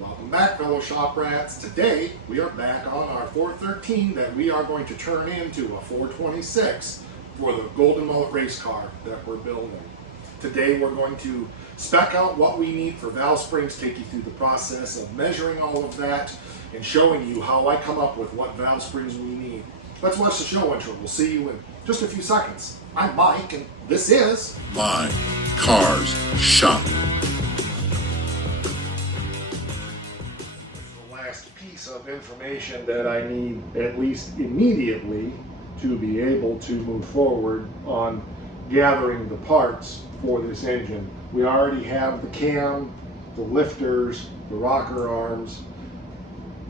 Welcome back, fellow shop rats. Today we are back on our 413 that we are going to turn into a 426 for the Golden Mullet race car that we're building. Today we're going to spec out what we need for valve springs, take you through the process of measuring all of that and showing you how I come up with what valve springs we need. Let's watch the show intro. We'll see you in just a few seconds. I'm Mike and this is My Cars Shop. Piece of information that I need at least immediately to be able to move forward on gathering the parts for this engine. We already have the cam, the lifters, the rocker arms,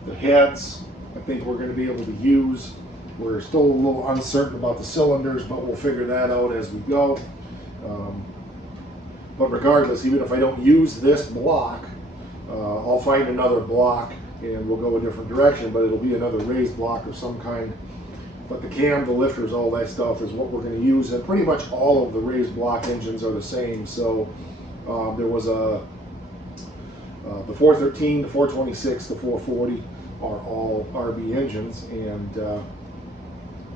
the heads. I think we're going to be able to use. We're still a little uncertain about the cylinders, but we'll figure that out as we go. But regardless, even if I don't use this block, I'll find another block and we'll go a different direction, but it'll be another raised block of some kind. But the cam, the lifters, all that stuff is what we're going to use, and pretty much all of the raised block engines are the same. So there was the 413, the 426, the 440 are all RB engines, and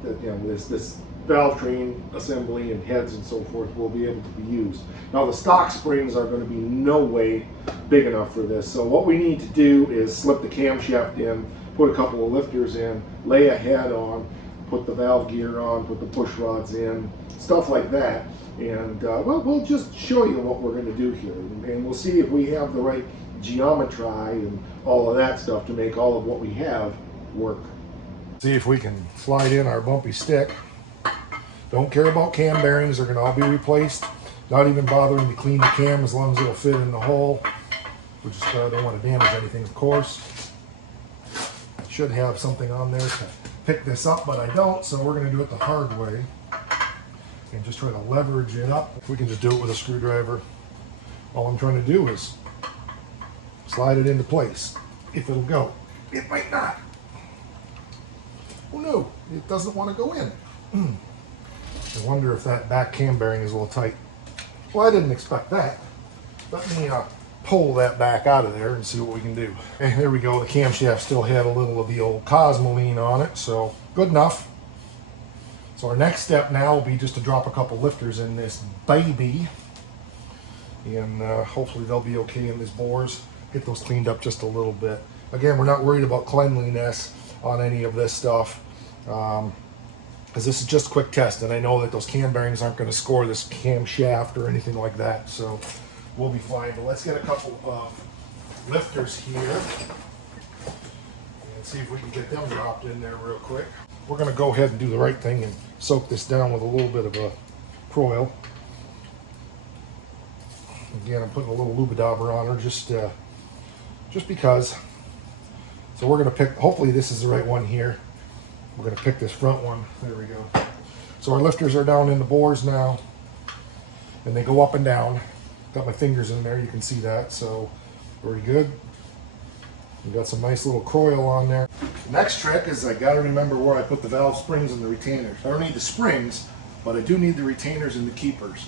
this valve train assembly and heads and so forth will be able to be used. Now the stock springs are going to be no way big enough for this, so what we need to do is slip the camshaft in, put a couple of lifters in, lay a head on, put the valve gear on, put the push rods in, stuff like that, and we'll just show you what we're going to do here, and we'll see if we have the right geometry and all of that stuff to make all of what we have work. See if we can slide in our bumpy stick. Don't care about cam bearings, they're going to all be replaced. Not even bothering to clean the cam as long as it'll fit in the hole. We just don't want to damage anything, of course. Should have something on there to pick this up, but I don't, so we're going to do it the hard way. And just try to leverage it up. We can just do it with a screwdriver. All I'm trying to do is slide it into place. If it'll go. It might not. Oh no, it doesn't want to go in. I wonder if that back cam bearing is a little tight. Well, I didn't expect that. Let me pull that back out of there and see what we can do. And there we go. The camshaft still had a little of the old Cosmoline on it, so good enough. So our next step now will be just to drop a couple lifters in this baby. And hopefully they'll be okay in these bores. Get those cleaned up just a little bit. Again, we're not worried about cleanliness on any of this stuff. Because this is just a quick test, and I know that those cam bearings aren't going to score this camshaft or anything like that, so we'll be fine. But let's get a couple of lifters here and see if we can get them dropped in there real quick. We're going to go ahead and do the right thing and soak this down with a little bit of a Proil. Again, I'm putting a little Lubadobber on her just because. So we're going to pick, hopefully this is the right one here. We're going to pick this front one. There we go. So our lifters are down in the bores now, and they go up and down. Got my fingers in there, you can see that, so very good. We got some nice little coil on there. The next trick is I got to remember where I put the valve springs and the retainers. I don't need the springs, but I do need the retainers and the keepers.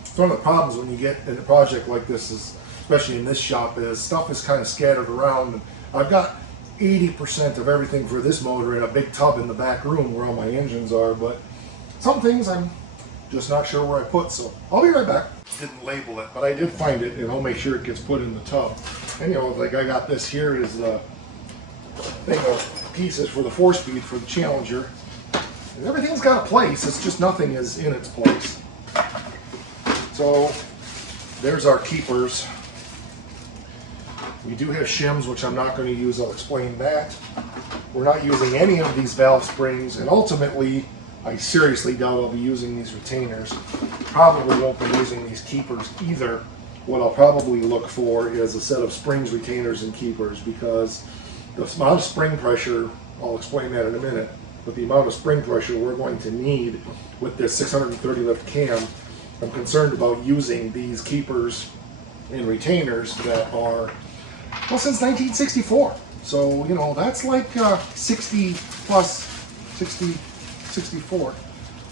It's one of the problems when you get in a project like this, is, especially in this shop, is stuff is kind of scattered around. I've got 80% of everything for this motor in a big tub in the back room where all my engines are, but some things I'm just not sure where I put, so I'll be right back. Didn't label it, but I did find it, and I'll make sure it gets put in the tub. And you know, like I got this here is the thing of pieces for the 4-speed for the Challenger. And everything's got a place, it's just nothing is in its place. So there's our keepers. We do have shims, which I'm not going to use. I'll explain that. We're not using any of these valve springs, and ultimately, I seriously doubt I'll be using these retainers. Probably won't be using these keepers either. What I'll probably look for is a set of springs, retainers, and keepers, because the amount of spring pressure, I'll explain that in a minute, but the amount of spring pressure we're going to need with this 630 lift cam, I'm concerned about using these keepers and retainers that are, well, since 1964. So, you know, that's like 60 plus 64.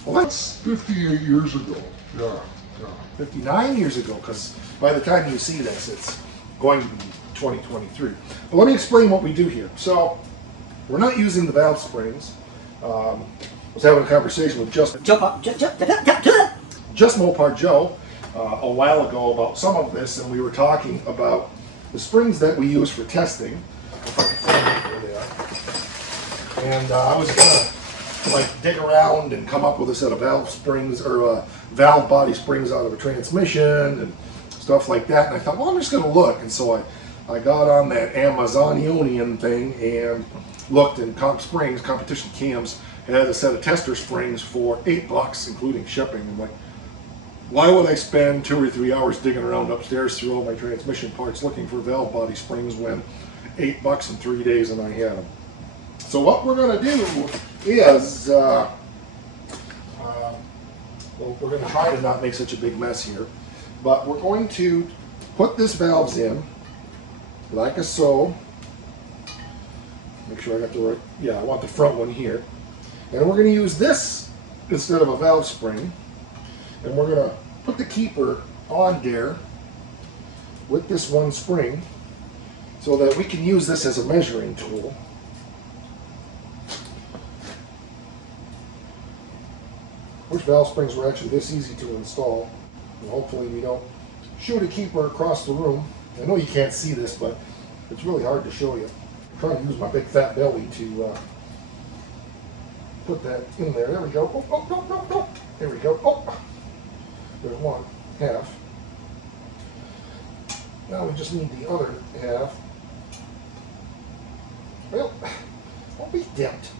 Well, that's 58 years ago. Yeah. 59 years ago, because by the time you see this, it's going to be 2023. But let me explain what we do here. So we're not using the valve springs. I was having a conversation with Just Mopar Joe a while ago about some of this, and we were talking about the springs that we use for testing. If I can find it, there they are. And I was gonna dig around and come up with a set of valve springs or valve body springs out of a transmission and stuff like that. And I thought, well, I'm just gonna look. And so I got on that Amazonian thing and looked, and Competition Cams had a set of tester springs for $8, including shipping. I'm like, why would I spend 2 or 3 hours digging around upstairs through all my transmission parts looking for valve body springs when $8 in 3 days and I had them? So what we're going to do is, well, we're going to try to not make such a big mess here, but we're going to put this valves in like so. Make sure I got the right, yeah, I want the front one here. And we're going to use this instead of a valve spring. And we're going to put the keeper on there with this one spring so that we can use this as a measuring tool. Which valve springs were actually this easy to install. And hopefully we don't shoot a keeper across the room. I know you can't see this, but it's really hard to show you. I'm trying to use my big fat belly to put that in there. There we go. Oh, oh, no, no, no. There we go. Oh, there's one half. Now we just need the other half. Well, don't be dipped.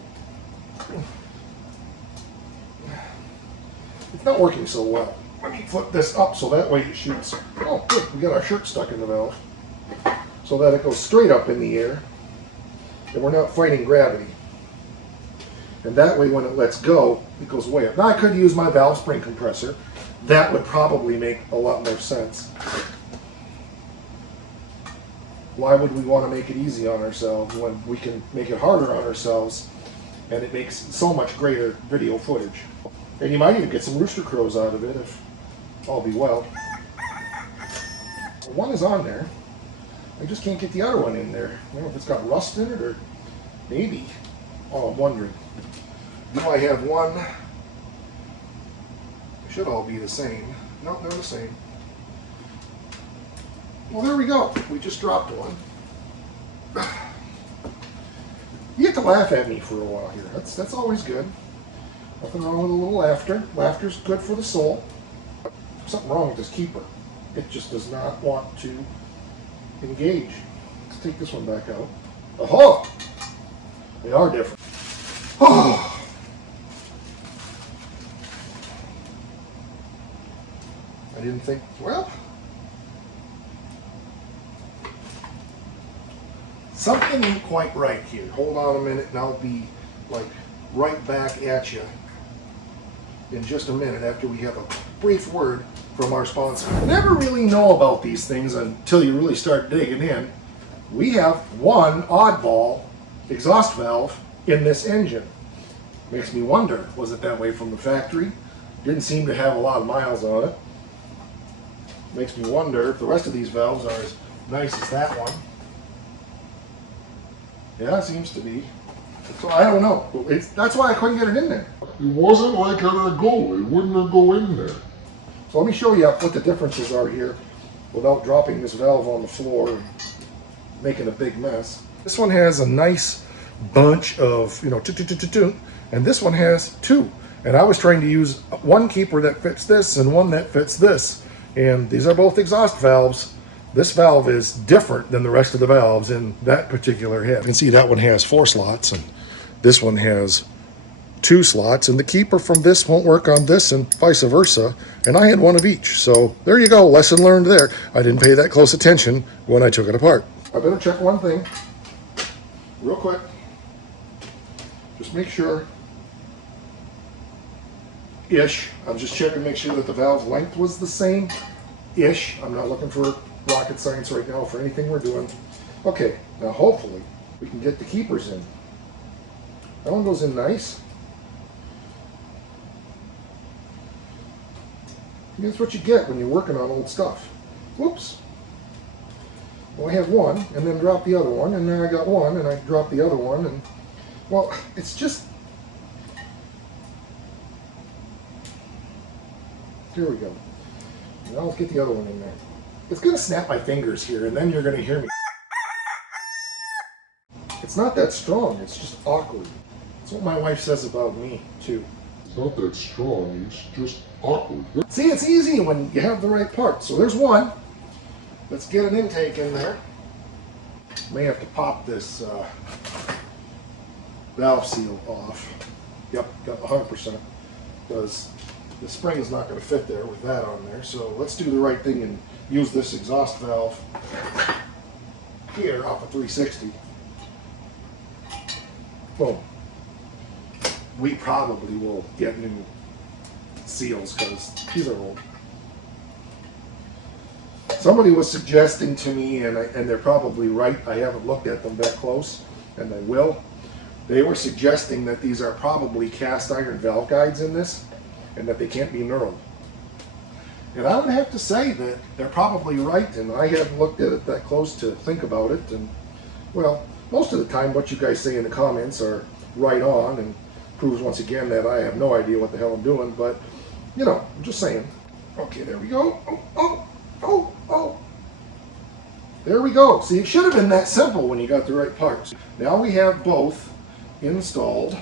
It's not working so well. Let me flip this up so that way it shoots. Oh, good. We got our shirt stuck in the valve so that it goes straight up in the air and we're not fighting gravity. And that way when it lets go, it goes way up. Now I could use my valve spring compressor. That would probably make a lot more sense. Why would we want to make it easy on ourselves when we can make it harder on ourselves and it makes so much greater video footage? And you might even get some rooster crows out of it if all be well. One is on there. I just can't get the other one in there. I don't know if it's got rust in it or maybe. Oh, I'm wondering. Do I have one? They should all be the same. Nope, they're the same. Well, there we go. We just dropped one. You get to laugh at me for a while here. That's always good. Nothing wrong with a little laughter. Laughter's good for the soul. Something wrong with this keeper. It just does not want to engage. Let's take this one back out. Oh! They are different. Oh! I didn't think, well, something ain't quite right here. Hold on a minute and I'll be like right back at you in just a minute after we have a brief word from our sponsor. You never really know about these things until you really start digging in. We have one oddball exhaust valve in this engine. Makes me wonder, was it that way from the factory? Didn't seem to have a lot of miles on it. Makes me wonder if the rest of these valves are as nice as that one. Yeah, it seems to be. So I don't know. That's why I couldn't get it in there. It wasn't like it would go. It wouldn't go in there. So let me show you what the differences are here without dropping this valve on the floor and making a big mess. This one has a nice bunch of, and this one has two. And I was trying to use one keeper that fits this and one that fits this. And these are both exhaust valves. This valve is different than the rest of the valves in that particular head. You can see that one has 4 slots and this one has 2 slots, and the keeper from this won't work on this and vice versa. And I had one of each. So there you go, lesson learned there. I didn't pay that close attention when I took it apart. I better check one thing real quick. Just make sure. Ish. I'm just checking to make sure that the valve length was the same. Ish. I'm not looking for rocket science right now for anything we're doing. Okay, now hopefully we can get the keepers in. That one goes in nice. That's what you get when you're working on old stuff. Whoops. Well, I had one and then dropped the other one, and then I got one and I dropped the other one, and well, it's just, here we go. Now let's get the other one in there. It's gonna snap my fingers here, and then you're gonna hear me. It's not that strong, it's just awkward. That's what my wife says about me, too. It's not that strong, it's just awkward. See, it's easy when you have the right part. So there's one. Let's get an intake in there. May have to pop this valve seal off. Yep, got 100%. Because the spring is not going to fit there with that on there. So let's do the right thing and use this exhaust valve here off of 360. Boom. We probably will get new seals because these are old. Somebody was suggesting to me, and they're probably right, I haven't looked at them that close, and I will. They were suggesting that these are probably cast iron valve guides in this, and that they can't be knurled. And I would have to say that they're probably right, and I haven't looked at it that close to think about it. And well, most of the time what you guys say in the comments are right on, and proves once again that I have no idea what the hell I'm doing, but you know, I'm just saying. Okay, there we go. Oh. There we go. See, it should have been that simple when you got the right parts. Now we have both installed.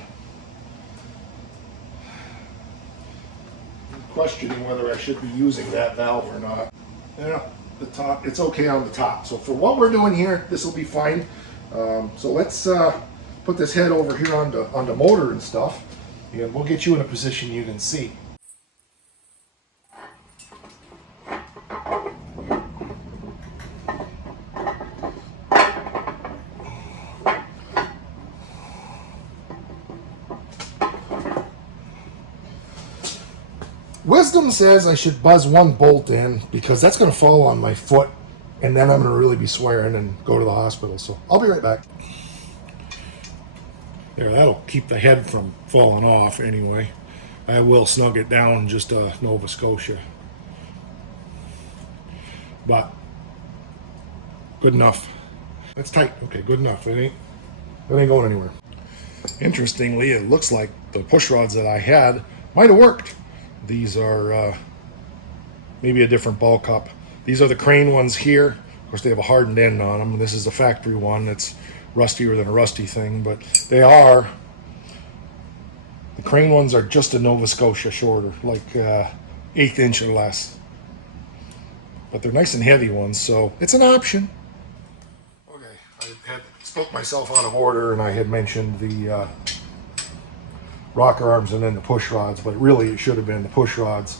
I'm questioning whether I should be using that valve or not. Yeah, the top, it's okay on the top. So for what we're doing here, this will be fine. So let's put this head over here on the motor and stuff, and we'll get you in a position you can see. Wisdom says I should buzz one bolt in because that's going to fall on my foot, and then I'm going to really be swearing and go to the hospital. So I'll be right back. There, that'll keep the head from falling off anyway. I will snug it down just Nova Scotia. But good enough. That's tight. Okay, good enough. It ain't going anywhere. Interestingly, it looks like the push rods that I had might have worked. These are maybe a different ball cup. These are the Crane ones here. Of course, they have a hardened end on them. This is the factory one. It's rustier than a rusty thing, but they are. The Crane ones are just a Nova Scotia shorter, like 1/8 inch or less. But they're nice and heavy ones, so it's an option. Okay, I had spoke myself out of order, and I had mentioned the rocker arms and then the push rods, but really it should have been the push rods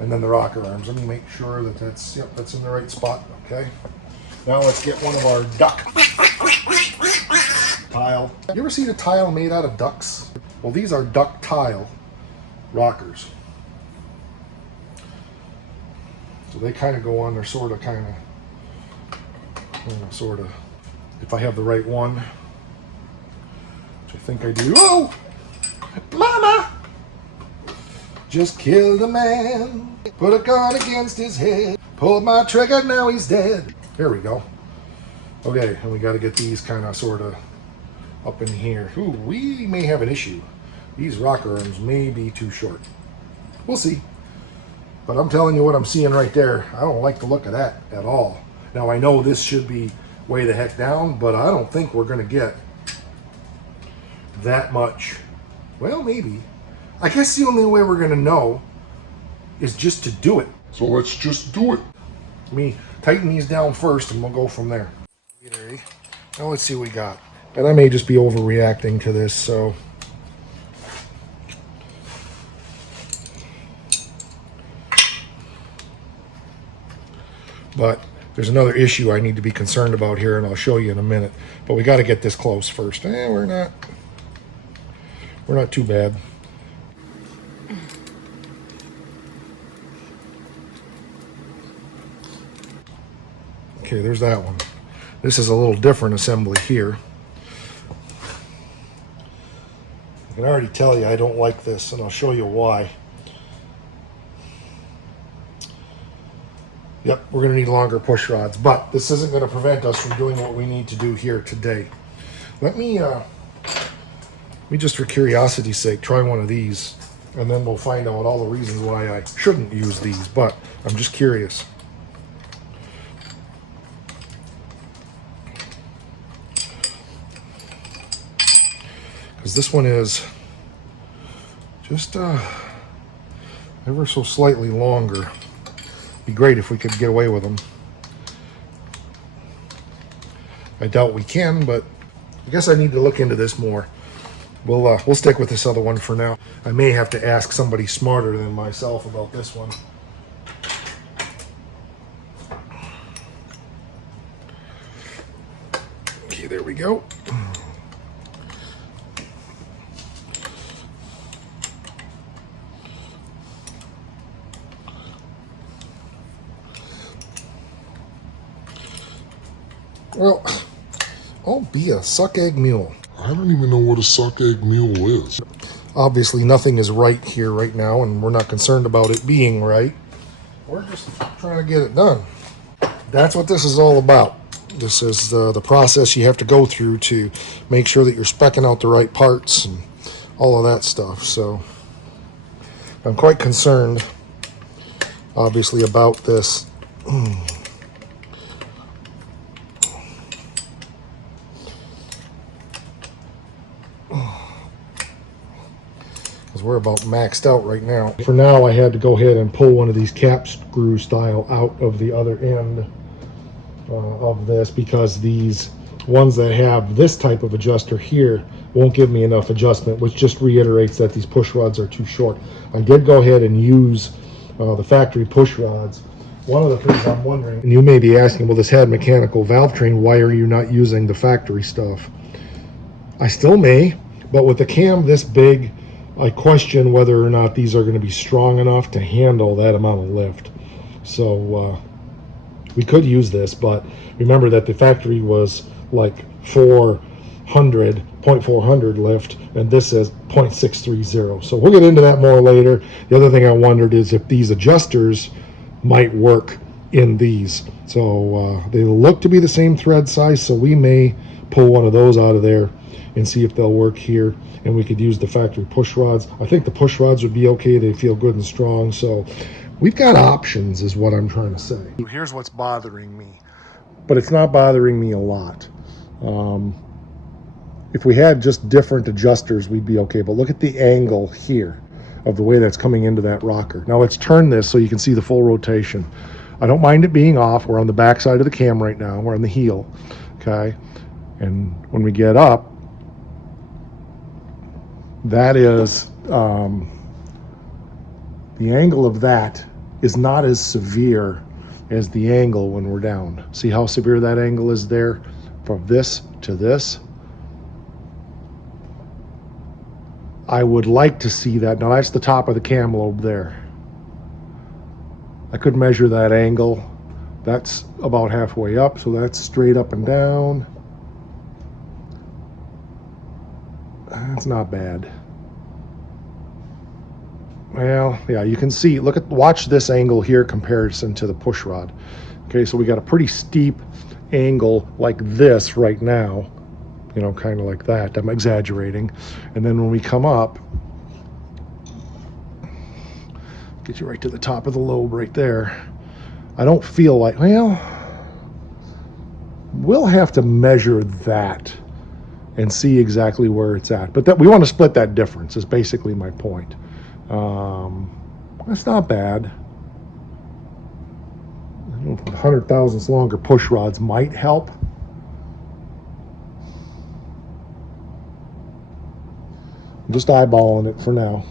and then the rocker arms. Let me make sure that that's in the right spot. Okay, now let's get one of our duck tile. You ever seen a tile made out of ducks? Well, these are duck tile rockers, so they kind of go on. They're sort of if I have the right one, which I think I do. Oh, Mama! Just killed a man, put a gun against his head, pulled my trigger, now he's dead. There we go. Okay, and we got to get these kind of sort of up in here. Ooh, we may have an issue. These rocker arms may be too short. We'll see. But I'm telling you what I'm seeing right there. I don't like the look of that at all. Now I know this should be way the heck down, but I don't think we're going to get that much. Well, maybe. I guess the only way we're going to know is just to do it. So let's just do it. Let me tighten these down first and we'll go from there. Now let's see what we got. And I may just be overreacting to this, so. But there's another issue I need to be concerned about here, and I'll show you in a minute. But we got to get this close first. We're not too bad. Okay, there's that one. This is a little different assembly here. I can already tell you I don't like this, and I'll show you why. Yep, we're going to need longer push rods, but this isn't going to prevent us from doing what we need to do here today. Let me just for curiosity's sake try one of these, and then we'll find out all the reasons why I shouldn't use these, but I'm just curious. Because this one is just ever so slightly longer. Be great if we could get away with them. I doubt we can, but I guess I need to look into this more. We'll stick with this other one for now. I may have to ask somebody smarter than myself about this one. Okay, there we go. Well, I'll be a suck egg mule. I don't even know what a suck egg mule is. Obviously, nothing is right here right now, and we're not concerned about it being right. We're just trying to get it done. That's what this is all about. This is the process you have to go through to make sure that you're speccing out the right parts and all of that stuff. So I'm quite concerned, obviously, about this. We're about maxed out right now. For now, I had to go ahead and pull one of these cap screw style out of the other end of this, because these ones that have this type of adjuster here won't give me enough adjustment, which just reiterates that these push rods are too short. I did go ahead and use the factory push rods. One of the things I'm wondering, and you may be asking, well, this had mechanical valve train, why are you not using the factory stuff? I still may, but with the cam this big, I question whether or not these are going to be strong enough to handle that amount of lift. So we could use this, but remember that the factory was like 0.400 lift, and this is 0.630. So we'll get into that more later. The other thing I wondered is if these adjusters might work in these. So they look to be the same thread size, so we may pull one of those out of there and see if they'll work here, and we could use the factory push rods. I think the push rods would be okay. They feel good and strong, so we've got options is what I'm trying to say. Here's what's bothering me, but it's not bothering me a lot. If we had just different adjusters, we'd be okay, but look at the angle here of the way that's coming into that rocker. Now let's turn this so you can see the full rotation. I don't mind it being off. We're on the back side of the cam right now. We're on the heel, okay? And when we get up, that is, the angle of that is not as severe as the angle when we're down. See how severe that angle is there from this to this? I would like to see that. Now that's the top of the cam lobe there. I could measure that angle. That's about halfway up, so that's straight up and down. That's not bad. Well, yeah, you can see, watch this angle here comparison to the push rod. Okay, so we got a pretty steep angle like this right now, you know, kind of like that. I'm exaggerating. And then when we come up, get you right to the top of the lobe right there. I don't feel like, well, we'll have to measure that and see exactly where it's at. But that we want to split that difference is basically my point. That's not bad. 100 thousandths longer push rods might help. I'm just eyeballing it for now.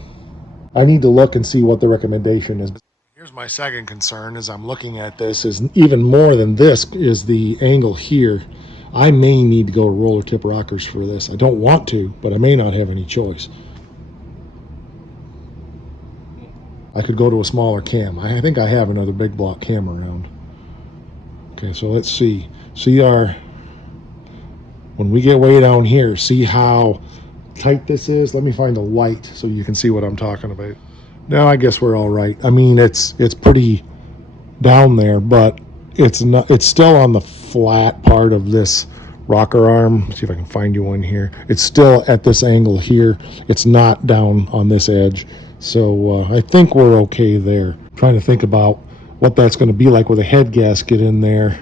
I need to look and see what the recommendation is. Here's my second concern as I'm looking at this, is even more than this is the angle here. I may need to go to roller tip rockers for this. I don't want to, but I may not have any choice. I could go to a smaller cam. I think I have another big block cam around. Okay, so let's see. When we get way down here, see how tight this is? Let me find a light so you can see what I'm talking about. Now I guess we're all right. I mean, it's pretty down there, but it's not. It's still on the flat part of this rocker arm. Let's see if I can find you one here. It's still at this angle here. It's not down on this edge. So I think we're okay there. Trying to think about what that's going to be like with a head gasket in there.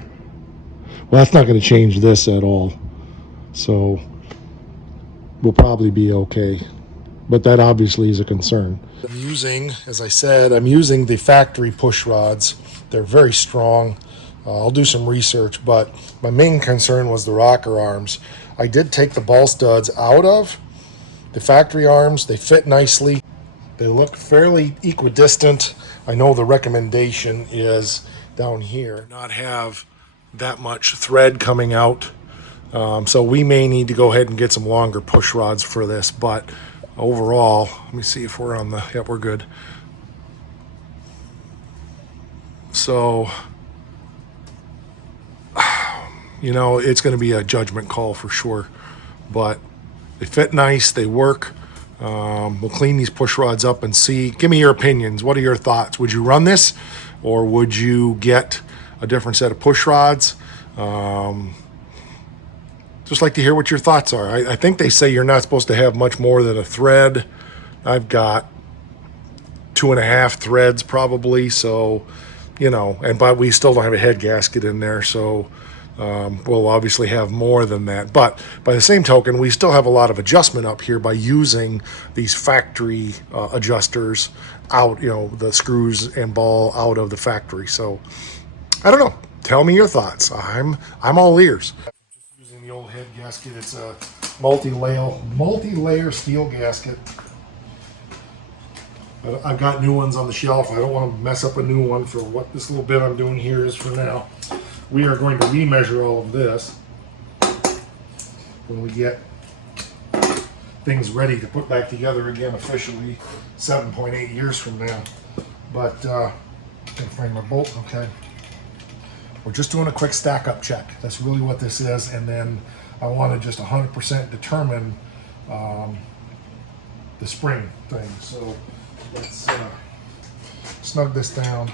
Well, that's not going to change this at all. So we'll probably be okay. But that obviously is a concern. I'm using, as I said, I'm using the factory push rods. They're very strong. I'll do some research, but my main concern was the rocker arms. I did take the ball studs out of the factory arms. They fit nicely. They look fairly equidistant. I know the recommendation is down here, not have that much thread coming out. So we may need to go ahead and get some longer push rods for this, but overall, let me see if we're on the, yep, we're good. So, you know, it's going to be a judgment call for sure, but they fit nice, they work. We'll clean these push rods up and see. Give me your opinions. What are your thoughts? Would you run this, or would you get a different set of push rods? Just like to hear what your thoughts are. I think they say you're not supposed to have much more than a thread. I've got 2.5 threads probably, so, you know, but we still don't have a head gasket in there, so we'll obviously have more than that. But by the same token, we still have a lot of adjustment up here by using these factory adjusters out, you know, the screws and ball out of the factory. So I don't know. Tell me your thoughts. I'm all ears. Using the old head gasket. It's a multi-layer steel gasket. I've got new ones on the shelf. I don't want to mess up a new one for what this little bit I'm doing here is for now. We are going to remeasure all of this when we get things ready to put back together again officially 7.8 years from now. But I can find my bolt. Okay. We're just doing a quick stack up check. That's really what this is. And then I want to just 100% determine the spring thing. So let's snug this down.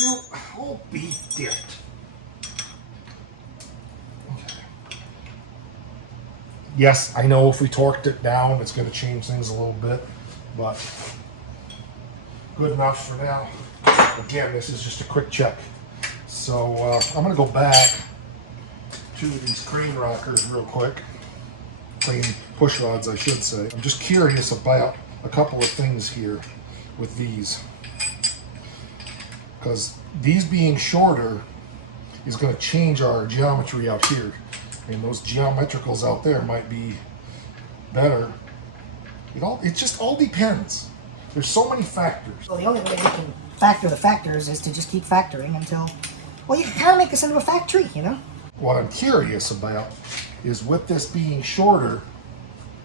Well, I'll be dipped. Okay. Yes, I know if we torqued it down, it's going to change things a little bit, but good enough for now. Again, this is just a quick check. So I'm going to go back to these crane rockers real quick. Crane push rods, I should say. I'm just curious about a couple of things here with these. Because these being shorter is going to change our geometry out here. And those geometricals out there might be better. It just all depends. There's so many factors. Well, the only way we can factor the factors is to just keep factoring until, well, you can kind of make this into a factory, you know? What I'm curious about is with this being shorter,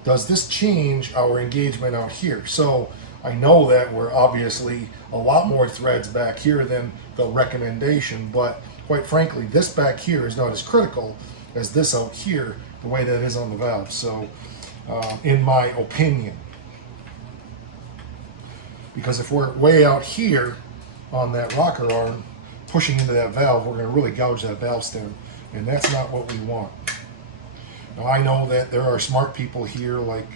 does this change our engagement out here? So I know that we're obviously a lot more threads back here than the recommendation, but quite frankly, this back here is not as critical as this out here, the way that it is on the valve. So in my opinion, because if we're way out here on that rocker arm, pushing into that valve, we're going to really gouge that valve stem, and that's not what we want. Now, I know that there are smart people here like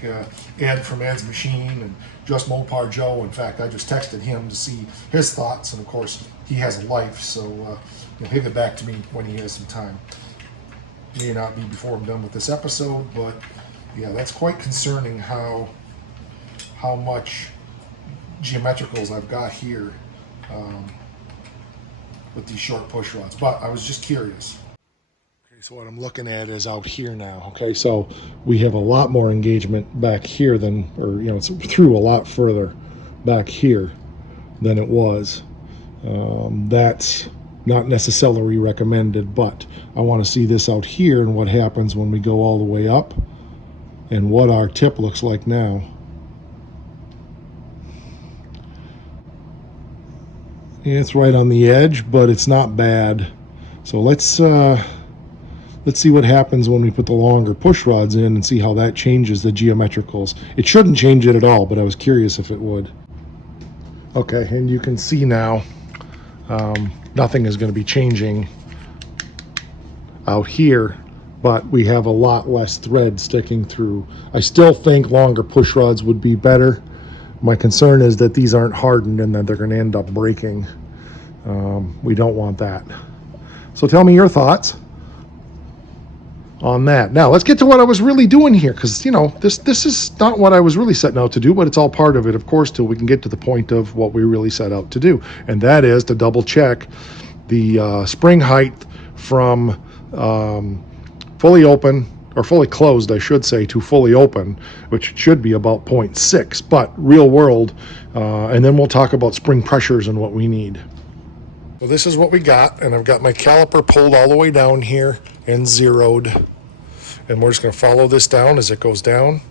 Ed from Ed's Machine and Just Mopar Joe. In fact, I just texted him to see his thoughts, and of course, he has a life, so he'll get back to me when he has some time. May not be before I'm done with this episode, but yeah, that's quite concerning how much geometricals I've got here with these short push rods. But I was just curious. Okay, so what I'm looking at is out here now. Okay, so we have a lot more engagement back here than, or you know, it's through a lot further back here than it was. That's not necessarily recommended, but I want to see this out here and what happens when we go all the way up and what our tip looks like now. It's right on the edge, but it's not bad. So let's let's see what happens when we put the longer push rods in and see how that changes the geometricals. It shouldn't change it at all, but I was curious if it would. Okay, and you can see now nothing is going to be changing out here, but we have a lot less thread sticking through. I still think longer push rods would be better. My concern is that these aren't hardened and that they're going to end up breaking. We don't want that. So tell me your thoughts on that. Now let's get to what I was really doing here, because you know this is not what I was really setting out to do, but it's all part of it, of course, till we can get to the point of what we really set out to do, and that is to double check the spring height from fully open, or fully closed I should say, to fully open, which should be about 0.6, but real world, and then we'll talk about spring pressures and what we need. So this is what we got, and I've got my caliper pulled all the way down here and zeroed, and we're just going to follow this down as it goes down.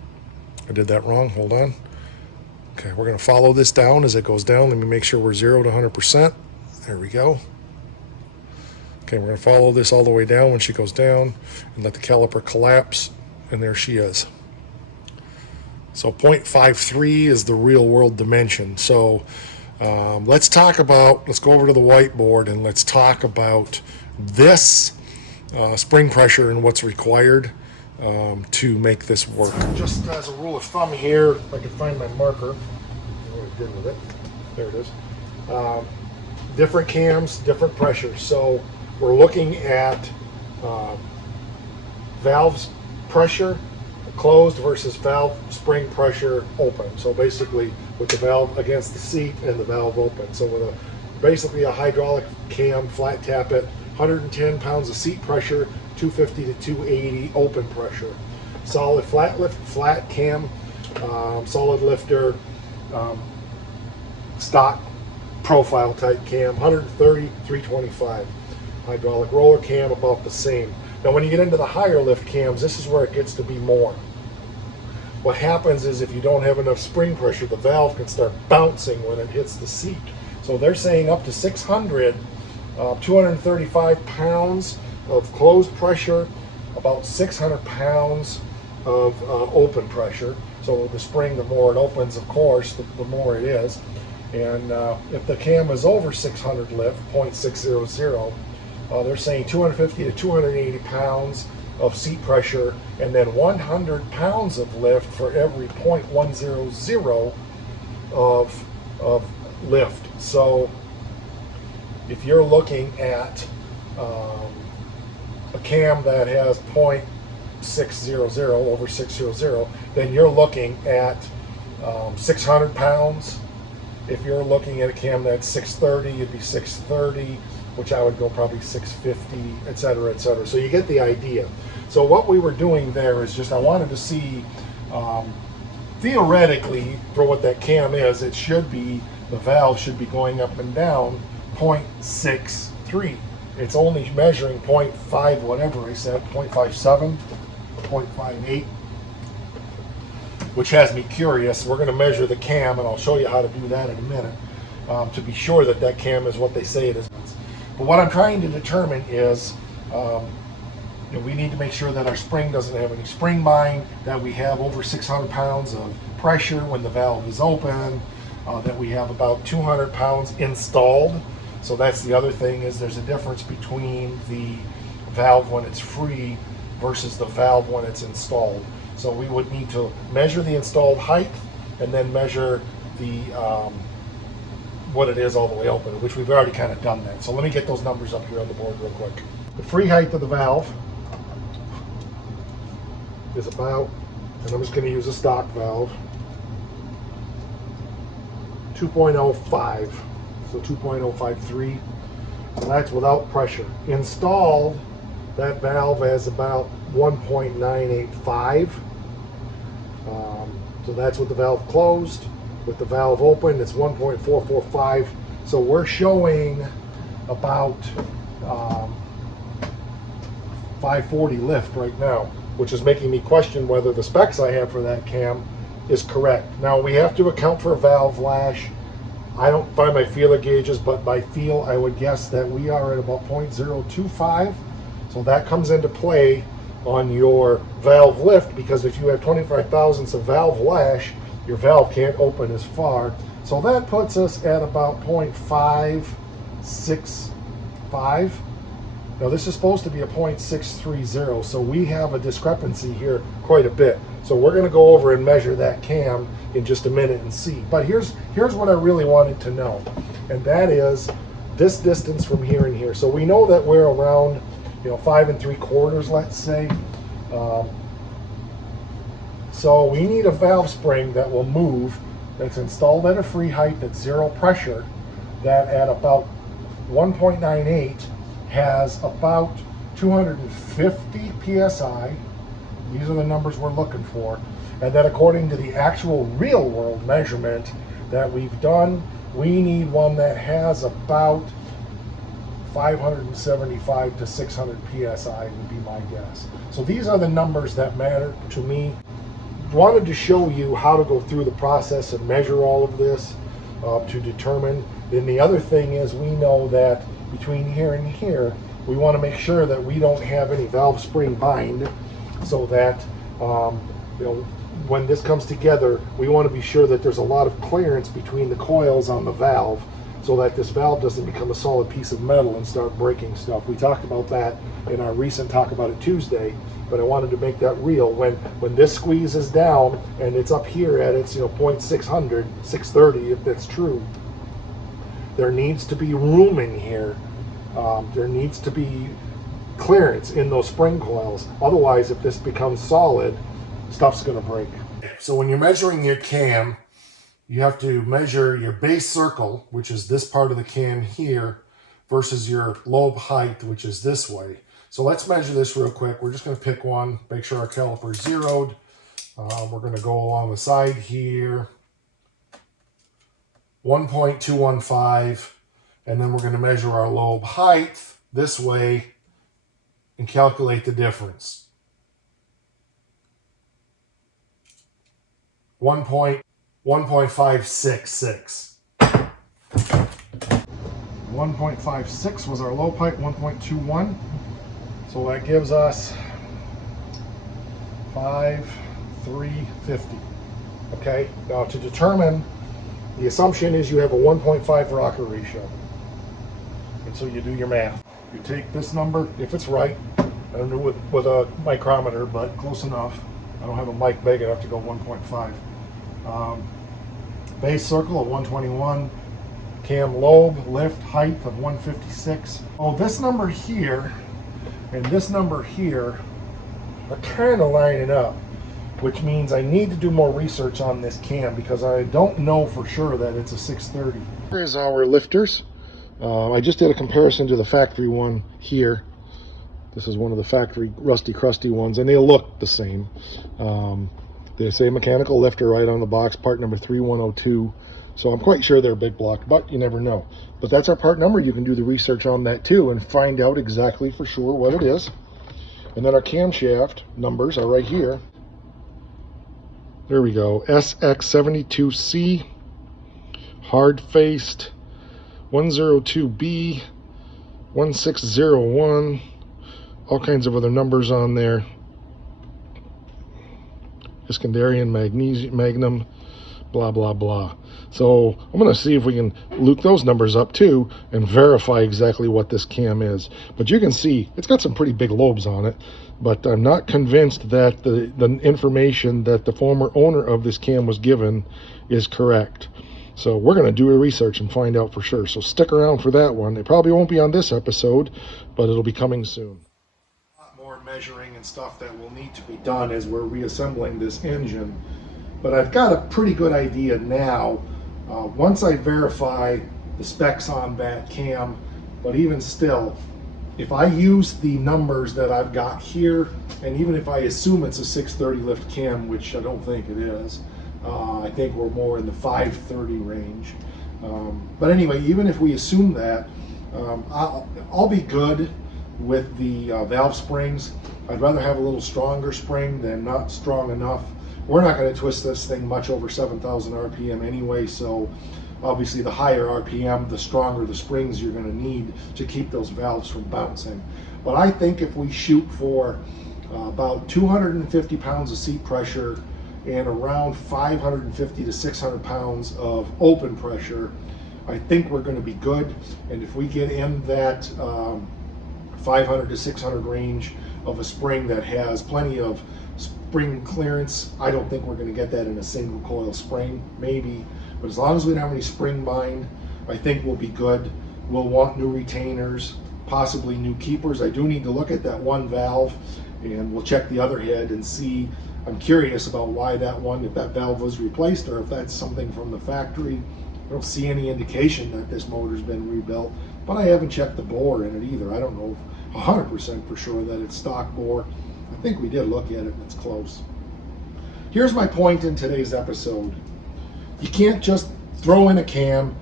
I did that wrong, hold on. Okay, we're going to follow this down as it goes down. Let me make sure we're zeroed 100%. There we go. Okay, we're going to follow this all the way down when she goes down and let the caliper collapse, and there she is. So 0.53 is the real world dimension. So let's go over to the whiteboard and let's talk about this spring pressure and what's required to make this work. Just as a rule of thumb here, if I can find my marker, what I did with it, there it is. Different cams, different pressures. So we're looking at valve pressure closed versus valve spring pressure open. So basically with the valve against the seat and the valve open. So with basically a hydraulic cam, flat tap it, 110 pounds of seat pressure, 250 to 280 open pressure. Solid flat lift, flat cam, solid lifter, stock profile type cam, 130, 325. Hydraulic roller cam, about the same. Now when you get into the higher lift cams, this is where it gets to be more. What happens is if you don't have enough spring pressure, the valve can start bouncing when it hits the seat. So they're saying up to 600, 235 pounds of closed pressure, about 600 pounds of open pressure. So the spring, the more it opens, of course, the more it is. And if the cam is over 600 lift, 0.600, they're saying 250 to 280 pounds of seat pressure, and then 100 pounds of lift for every 0.100 of lift. So if you're looking at a cam that has 0.600 over 600, then you're looking at 600 pounds. If you're looking at a cam that's 630, it'd be 630, which I would go probably 650, etc., etc. So you get the idea. So what we were doing there is just, I wanted to see, theoretically, for what that cam is, it should be, the valve should be going up and down 0.63. It's only measuring 0.5, whatever I said, 0.57, 0.58, which has me curious. We're going to measure the cam, and I'll show you how to do that in a minute, to be sure that that cam is what they say it is. But what I'm trying to determine is, we need to make sure that our spring doesn't have any spring bind, that we have over 600 pounds of pressure when the valve is open, that we have about 200 pounds installed. So that's the other thing, is there's a difference between the valve when it's free versus the valve when it's installed. So we would need to measure the installed height and then measure the what it is all the way open, which we've already kind of done that. So let me get those numbers up here on the board real quick. The free height of the valve is about, and I'm just going to use a stock valve, 2.05, so 2.053, and that's without pressure. Installed, that valve has about 1.985, so that's with the valve closed. With the valve open, it's 1.445. So we're showing about 540 lift right now, which is making me question whether the specs I have for that cam is correct. Now we have to account for a valve lash. I don't find my feeler gauges, but by feel I would guess that we are at about 0.025. So So that comes into play on your valve lift, because if you have 25 thousandths of valve lash, your valve can't open as far. So that puts us at about 0.565. Now this is supposed to be a 0.630, so we have a discrepancy here quite a bit. So we're going to go over and measure that cam in just a minute and see. But here's what I really wanted to know, and that is this distance from here and here. So we know that we're around, 5 3/4, let's say. So we need a valve spring that will move, that's installed at a free height, that's zero pressure, that at about 1.98 has about 250 psi. These are the numbers we're looking for. And then according to the actual real world measurement that we've done, we need one that has about 575 to 600 psi would be my guess. So these are the numbers that matter to me. Wanted to show you how to go through the process and measure all of this to determine. Then the other thing is, we know that between here and here, we want to make sure that we don't have any valve spring bind, so that when this comes together, we want to be sure that there's a lot of clearance between the coils on the valve, so that this valve doesn't become a solid piece of metal and start breaking stuff. We talked about that in our recent Talk About It Tuesday, but I wanted to make that real. When this squeezes down and it's up here at its 0.600, 630, if that's true, there needs to be room in here. There needs to be clearance in those spring coils. Otherwise, if this becomes solid, stuff's going to break. So when you're measuring your cam, you have to measure your base circle, which is this part of the cam here, versus your lobe height, which is this way. So let's measure this real quick. We're just going to pick one, make sure our caliper is zeroed. We're going to go along the side here, 1.215, and then we're going to measure our lobe height this way and calculate the difference. 1.566. 1.56 was our lobe height, 1.21. So that gives us 5,350. Okay, now to determine, the assumption is you have a 1.5 rocker ratio. And so you do your math. You take this number, if it's right, I don't do it with a micrometer, but close enough. I don't have a mic big enough to go 1.5. Base circle of 121. Cam lobe lift height of 156. Oh, this number here and this number here are kind of lining up, which means I need to do more research on this cam, because I don't know for sure that it's a 630. Here's our lifters. I just did a comparison to the factory one here. This is one of the factory rusty crusty ones, and they look the same. They say mechanical lifter right on the box, part number 3102. So I'm quite sure they're big block, but you never know. But that's our part number. You can do the research on that too and find out exactly for sure what it is. And then our camshaft numbers are right here. There we go. SX72C, hard-faced, 102B, 1601, all kinds of other numbers on there. Iskandarian, Magnum, blah, blah, blah. So I'm going to see if we can loop those numbers up too and verify exactly what this cam is. But you can see it's got some pretty big lobes on it, but I'm not convinced that the information that the former owner of this cam was given is correct. So we're going to do a research and find out for sure. So stick around for that one. It probably won't be on this episode, but it'll be coming soon. A lot more measuring and stuff that will need to be done as we're reassembling this engine. But I've got a pretty good idea now. Once I verify the specs on that cam, but even still, if I use the numbers that I've got here, and even if I assume it's a 630 lift cam, which I don't think it is, I think we're more in the 530 range. But anyway, even if we assume that, I'll be good with the valve springs. I'd rather have a little stronger spring than not strong enough. We're not going to twist this thing much over 7,000 RPM anyway, so Obviously, the higher RPM, the stronger the springs you're going to need to keep those valves from bouncing. But I think if we shoot for about 250 pounds of seat pressure and around 550 to 600 pounds of open pressure, I think we're going to be good. And if we get in that 500 to 600 range of a spring that has plenty of spring clearance, I don't think we're going to get that in a single coil spring, maybe. But as long as we don't have any spring bind, I think we'll be good. We'll want new retainers, possibly new keepers. I do need to look at that one valve, and we'll check the other head and see. I'm curious about why that one, if that valve was replaced or if that's something from the factory. I don't see any indication that this motor's been rebuilt, but I haven't checked the bore in it either. I don't know 100% for sure that it's stock bore. I think we did look at it and it's close. Here's my point in today's episode. You can't just throw in a cam,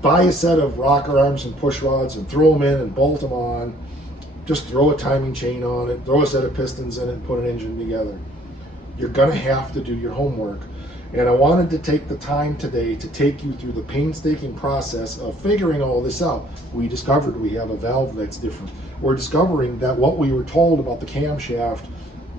buy a set of rocker arms and push rods and throw them in and bolt them on. Just throw a timing chain on it, throw a set of pistons in it and put an engine together. You're gonna have to do your homework. And I wanted to take the time today to take you through the painstaking process of figuring all this out. We discovered we have a valve that's different. We're discovering that what we were told about the camshaft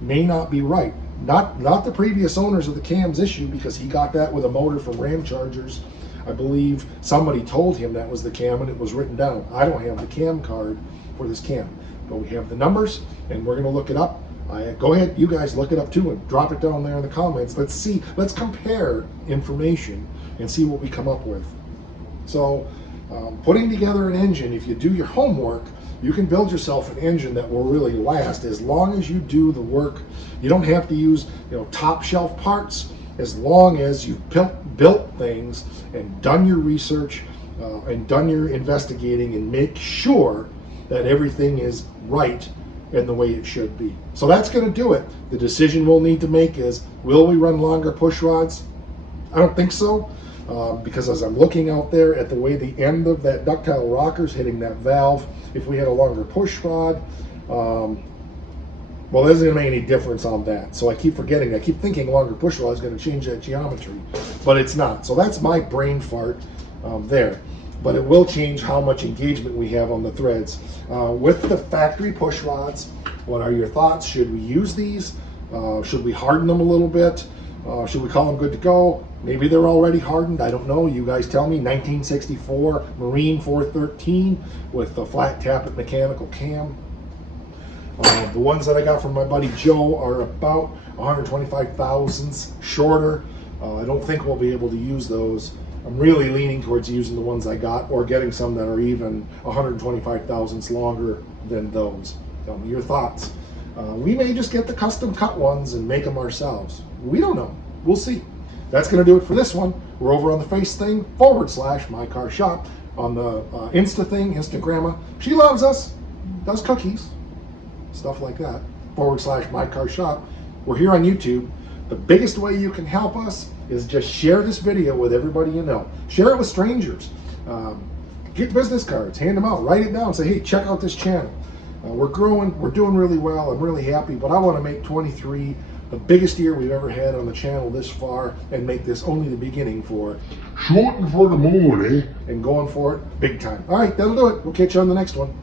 may not be right. Not the previous owners of the cam's issue, because he got that with a motor from Ram Chargers. I believe somebody told him that was the cam and it was written down. I don't have the cam card for this cam, but we have the numbers and we're gonna look it up. Go ahead, you guys look it up too and drop it down there in the comments. Let's see, let's compare information and see what we come up with. So putting together an engine, if you do your homework, you can build yourself an engine that will really last as long as you do the work. You don't have to use top shelf parts, as long as you've built things and done your research and done your investigating and make sure that everything is right and the way it should be. So that's going to do it. The decision we'll need to make is, will we run longer push rods? I don't think so, because as I'm looking out there at the way the end of that ductile rocker's hitting that valve, if we had a longer push rod, well, it isn't going to make any difference on that. So I keep forgetting. I keep thinking longer push rod is going to change that geometry, but it's not. So that's my brain fart there. But it will change how much engagement we have on the threads. With the factory push rods, what are your thoughts? Should we use these? Should we harden them a little bit? Should we call them good to go? Maybe they're already hardened. I don't know. You guys tell me. 1964 Marine 413 with the flat tappet mechanical cam. The ones that I got from my buddy Joe are about 125 thousandths shorter. I don't think we'll be able to use those. I'm really leaning towards using the ones I got, or getting some that are even 125 thousandths longer than those. Tell me your thoughts. We may just get the custom cut ones and make them ourselves. We don't know. We'll see. That's going to do it for this one. We're over on the face thing, /mycarshop. On the Insta thing, Instagramma. She loves us, does cookies, stuff like that, /mycarshop. We're here on YouTube. The biggest way you can help us is just share this video with everybody you know. Share it with strangers. Get business cards, hand them out, write it down, say, hey, check out this channel. We're growing, we're doing really well, I'm really happy, but I want to make 23 the biggest year we've ever had on the channel this far, and make this only the beginning for it. Shooting for the moon, eh? And going for it big time. All right, that'll do it. We'll catch you on the next one.